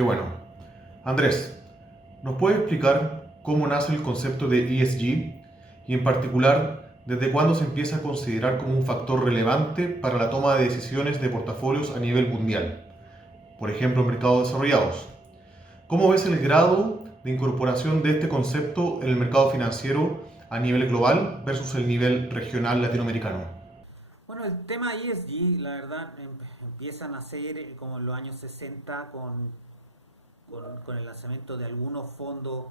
Qué bueno. Andrés, ¿nos puede explicar cómo nace el concepto de ESG y en particular desde cuándo se empieza a considerar como un factor relevante para la toma de decisiones de portafolios a nivel mundial? Por ejemplo, en mercados desarrollados. ¿Cómo ves el grado de incorporación de este concepto en el mercado financiero a nivel global versus el nivel regional latinoamericano? Bueno, el tema ESG, la verdad, empieza a nacer como en los años 60 con el lanzamiento de algunos fondos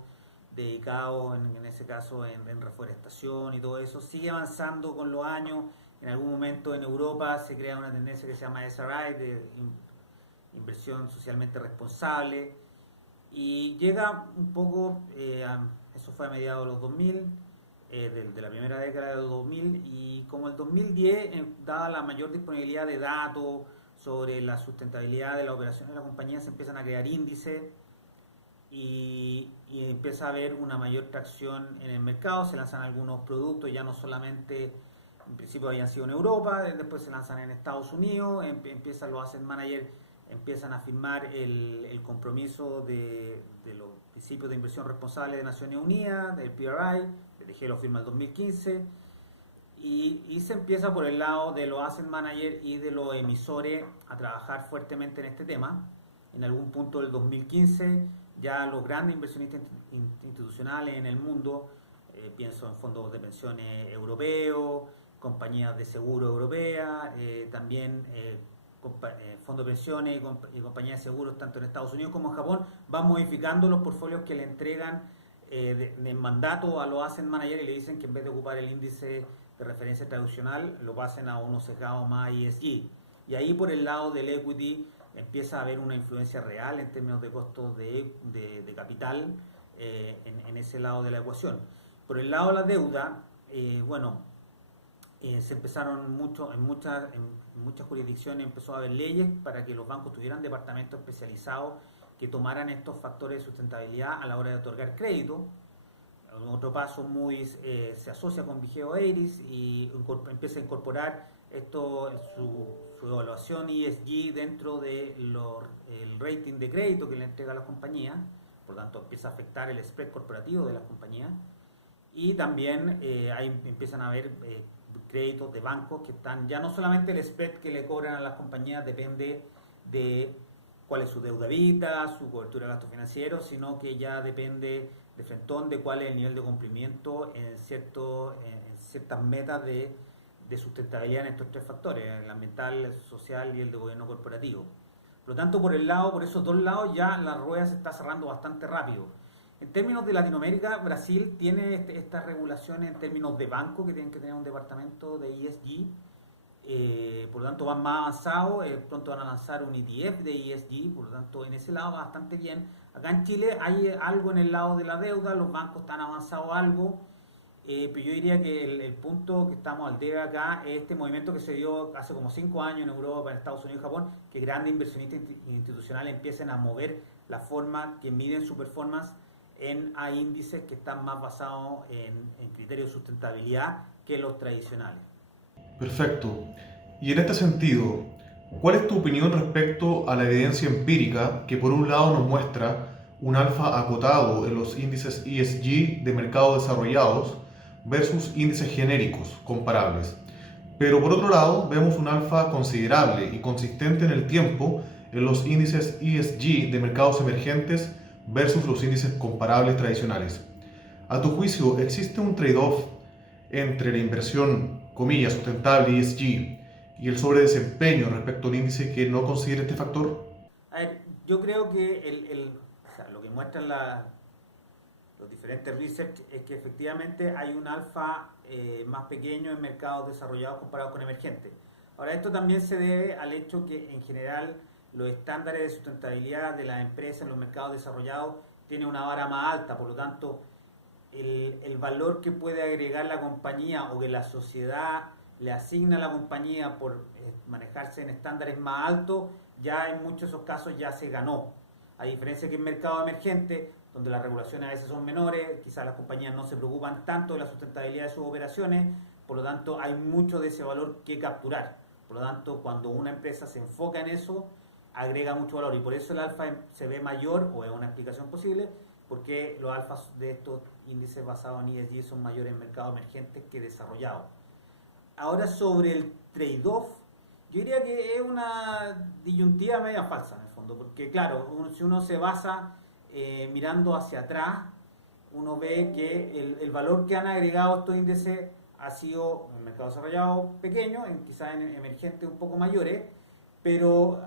dedicados, en ese caso, en reforestación y todo eso. Sigue avanzando con los años. En algún momento en Europa se crea una tendencia que se llama SRI, de inversión socialmente responsable, y llega un poco, eso fue a mediados de los 2000, de la primera década de los 2000, y como el 2010, dada la mayor disponibilidad de datos sobre la sustentabilidad de la operación de la compañía, se empiezan a crear índices y empieza a haber una mayor tracción en el mercado, se lanzan algunos productos, ya no solamente en principio habían sido en Europa, después se lanzan en Estados Unidos, empiezan los asset managers, empiezan a firmar el compromiso de los principios de inversión responsable de Naciones Unidas, del PRI, el DG lo firma el 2015, y se empieza por el lado de los asset managers y de los emisores a trabajar fuertemente en este tema. En algún punto del 2015 ya los grandes inversionistas institucionales en el mundo, pienso en fondos de pensiones europeos, compañías de seguro europeas, también fondos de pensiones y compañías de seguros tanto en Estados Unidos como en Japón, van modificando los portfolios que le entregan de mandato a los asset managers y le dicen que en vez de ocupar el índice de referencia tradicional lo pasen a unos sesgados más ESG. Y ahí por el lado del equity empieza a haber una influencia real en términos de costos de capital en ese lado de la ecuación. Por el lado de la deuda, bueno, se empezaron en muchas jurisdicciones empezó a haber leyes para que los bancos tuvieran departamentos especializados que tomaran estos factores de sustentabilidad a la hora de otorgar crédito. Otro paso se asocia con Vigeo Eiris y empieza a incorporar esto en su evaluación ESG dentro del rating de crédito que le entrega a las compañías, por lo tanto empieza a afectar el spread corporativo de las compañías, y también ahí empiezan a haber créditos de bancos que están, ya no solamente el spread que le cobran a las compañías depende de cuál es su deuda vida, su cobertura de gastos financieros, sino que ya depende de frentón de cuál es el nivel de cumplimiento en ciertas metas de sustentabilidad en estos tres factores, el ambiental, el social y el de gobierno corporativo. Por lo tanto, por esos dos lados ya la rueda se está cerrando bastante rápido. En términos de Latinoamérica, Brasil tiene estas regulaciones en términos de banco que tienen que tener un departamento de ESG, por lo tanto van más avanzados, pronto van a lanzar un ETF de ESG, por lo tanto en ese lado va bastante bien. Acá en Chile hay algo en el lado de la deuda, los bancos están avanzados algo, pero yo diría que el punto que estamos al debe acá es este movimiento que se dio hace como 5 años en Europa, en Estados Unidos y Japón, que grandes inversionistas institucionales empiecen a mover la forma que miden su performance a índices que están más basados en criterios de sustentabilidad que los tradicionales. Perfecto. Y en este sentido, ¿cuál es tu opinión respecto a la evidencia empírica que por un lado nos muestra un alfa acotado en los índices ESG de mercados desarrollados versus índices genéricos comparables? Pero por otro lado, vemos un alfa considerable y consistente en el tiempo en los índices ESG de mercados emergentes versus los índices comparables tradicionales. A tu juicio, ¿existe un trade-off entre la inversión, comillas, sustentable ESG y el sobredesempeño respecto a un índice que no considere este factor? A ver, yo creo que o sea, lo que muestran los diferentes research es que efectivamente hay un alfa más pequeño en mercados desarrollados comparados con emergentes. Ahora, esto también se debe al hecho que en general los estándares de sustentabilidad de las empresas en los mercados desarrollados tienen una vara más alta, por lo tanto el valor que puede agregar la compañía o que la sociedad le asigna a la compañía por manejarse en estándares más altos, ya en muchos de esos casos ya se ganó. A diferencia que en mercado emergente, donde las regulaciones a veces son menores, quizás las compañías no se preocupan tanto de la sustentabilidad de sus operaciones, por lo tanto hay mucho de ese valor que capturar. Por lo tanto, cuando una empresa se enfoca en eso, agrega mucho valor y por eso el alfa se ve mayor, o es una explicación posible, porque los alfas de estos índices basados en ESG son mayores en mercados emergentes que desarrollados. Ahora, sobre el trade-off, yo diría que es una disyuntiva media falsa en el fondo, porque claro, si uno se basa mirando hacia atrás, uno ve que el valor que han agregado estos índices ha sido en mercado desarrollado pequeño, quizás en emergentes un poco mayores, pero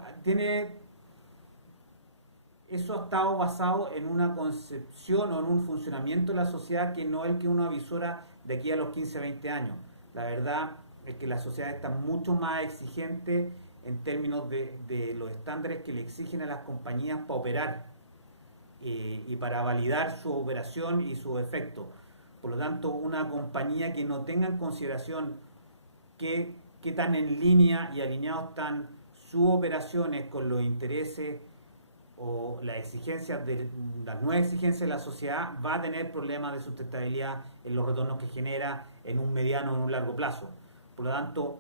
eso ha estado basado en una concepción o en un funcionamiento de la sociedad que no es el que uno avisora de aquí a los 15, 20 años. La verdad es que la sociedad está mucho más exigente en términos de los estándares que le exigen a las compañías para operar y para validar su operación y su efecto. Por lo tanto, una compañía que no tenga en consideración qué tan en línea y alineados están sus operaciones con los intereses o las exigencias las nuevas exigencias de la sociedad, va a tener problemas de sustentabilidad en los retornos que genera en un mediano o en un largo plazo. Por lo tanto,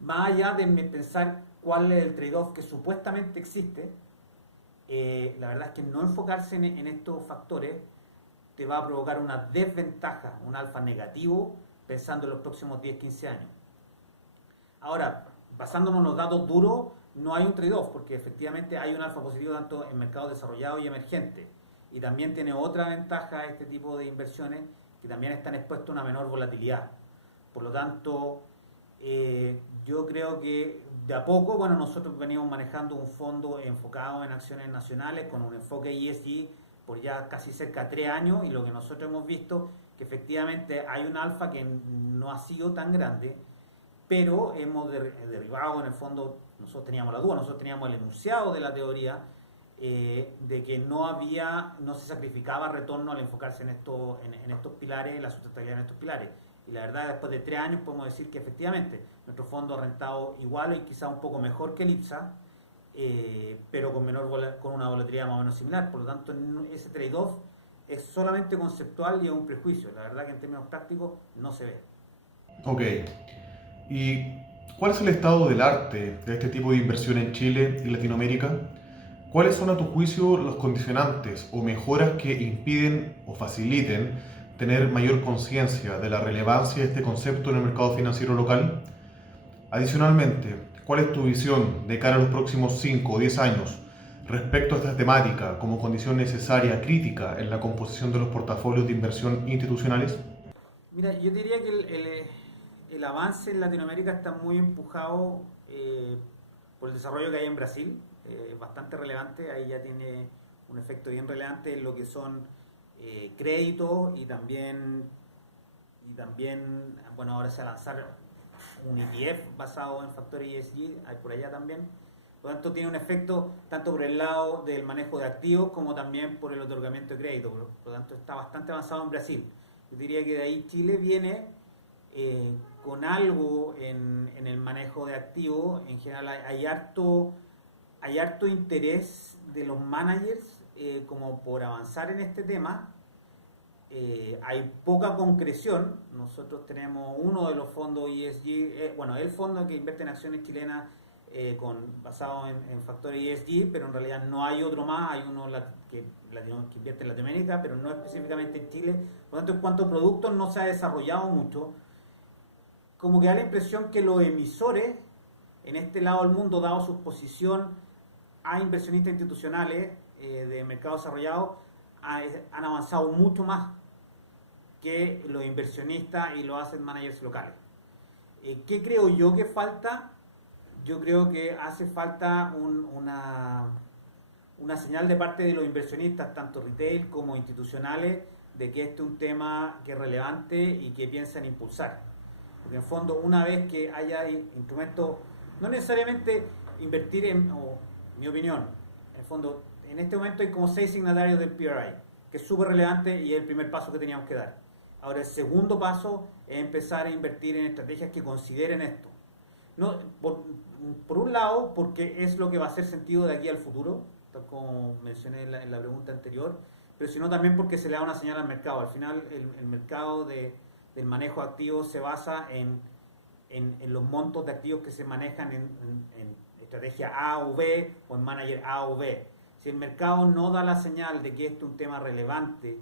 más allá de pensar cuál es el trade-off que supuestamente existe, la verdad es que no enfocarse en estos factores te va a provocar una desventaja, un alfa negativo, pensando en los próximos 10-15 años. Ahora, basándonos en los datos duros, no hay un trade-off, porque efectivamente hay un alfa positivo tanto en mercados desarrollados y emergentes. Y también tiene otra ventaja este tipo de inversiones, que también están expuestos a una menor volatilidad. Por lo tanto, yo creo que de a poco, bueno, nosotros venimos manejando un fondo enfocado en acciones nacionales con un enfoque ESG por ya casi cerca de 3 años, y lo que nosotros hemos visto que efectivamente hay un alfa que no ha sido tan grande, pero hemos derivado en el fondo, nosotros teníamos la duda, nosotros teníamos el enunciado de la teoría de que no se sacrificaba retorno al enfocarse en estos pilares, la sustentabilidad en estos pilares. Y la verdad, después de 3 años podemos decir que efectivamente nuestro fondo ha rentado igual y quizá un poco mejor que el IPSA, pero con una volatilidad más o menos similar. Por lo tanto, ese trade-off es solamente conceptual y es un prejuicio. La verdad que en términos prácticos no se ve. Ok. ¿Y cuál es el estado del arte de este tipo de inversión en Chile y Latinoamérica? ¿Cuáles son a tu juicio los condicionantes o mejoras que impiden o faciliten tener mayor conciencia de la relevancia de este concepto en el mercado financiero local? Adicionalmente, ¿cuál es tu visión de cara a los próximos 5 o 10 años respecto a esta temática como condición necesaria, crítica en la composición de los portafolios de inversión institucionales? Mira, yo diría que el avance en Latinoamérica está muy empujado por el desarrollo que hay en Brasil, bastante relevante. Ahí ya tiene un efecto bien relevante en lo que son créditos y también, bueno, ahora se va a lanzar un ETF basado en factores ESG, hay por allá también. Por lo tanto, tiene un efecto tanto por el lado del manejo de activos como también por el otorgamiento de crédito. Por lo tanto, está bastante avanzado en Brasil. Yo diría que de ahí Chile viene con algo en el manejo de activos. En general hay harto interés de los managers como por avanzar en este tema. Hay poca concreción. Nosotros tenemos uno de los fondos ESG, el fondo que invierte en acciones chilenas basado en factores ESG, pero en realidad no hay otro más. Hay uno que invierte en Latinoamérica, pero no específicamente en Chile. Por lo tanto, en cuanto a productos no se ha desarrollado mucho. Como que da la impresión que los emisores en este lado del mundo, dado su posición a inversionistas institucionales de mercado desarrollado, han avanzado mucho más que los inversionistas y los asset managers locales. ¿Qué creo yo que falta? Yo creo que hace falta una señal de parte de los inversionistas, tanto retail como institucionales, de que este es un tema que es relevante y que piensan impulsar. Porque en fondo, una vez que haya instrumentos, no necesariamente invertir mi opinión, en el fondo, en este momento hay como 6 signatarios del PRI, que es súper relevante y es el primer paso que teníamos que dar. Ahora, el segundo paso es empezar a invertir en estrategias que consideren esto. No, por un lado, porque es lo que va a hacer sentido de aquí al futuro, tal como mencioné en la pregunta anterior, pero sino también porque se le da una señal al mercado. Al final, el mercado del manejo de activos se basa en los montos de activos que se manejan estrategia A o B o en manager A o B. Si el mercado no da la señal de que esto es un tema relevante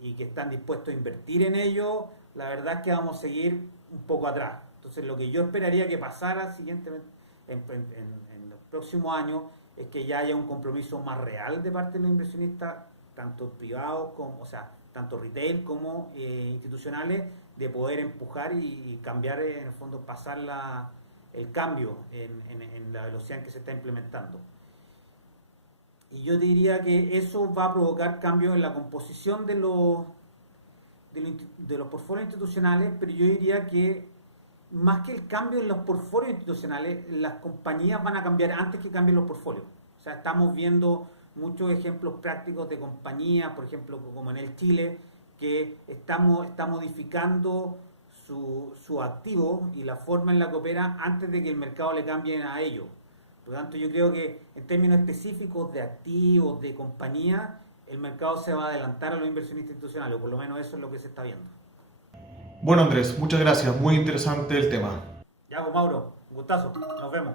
y que están dispuestos a invertir en ello, la verdad es que vamos a seguir un poco atrás. Entonces lo que yo esperaría que pasara siguientemente en los próximos años es que ya haya un compromiso más real de parte de los inversionistas, tanto privados como, o sea, tanto retail como institucionales, de poder empujar y cambiar, en el fondo, pasar el cambio en la velocidad en que se está implementando. Y yo diría que eso va a provocar cambios en la composición de los portfolios institucionales, pero yo diría que más que el cambio en los portfolios institucionales, las compañías van a cambiar antes que cambien los portfolios. O sea, estamos viendo muchos ejemplos prácticos de compañías, por ejemplo, como en el Chile, que está modificando su activo y la forma en la que opera antes de que el mercado le cambie a ellos. Por lo tanto, yo creo que en términos específicos de activos, de compañía, el mercado se va a adelantar a los inversionistas institucionales, o por lo menos eso es lo que se está viendo. Bueno, Andrés, muchas gracias. Muy interesante el tema. Ya, pues Mauro, un gustazo, nos vemos.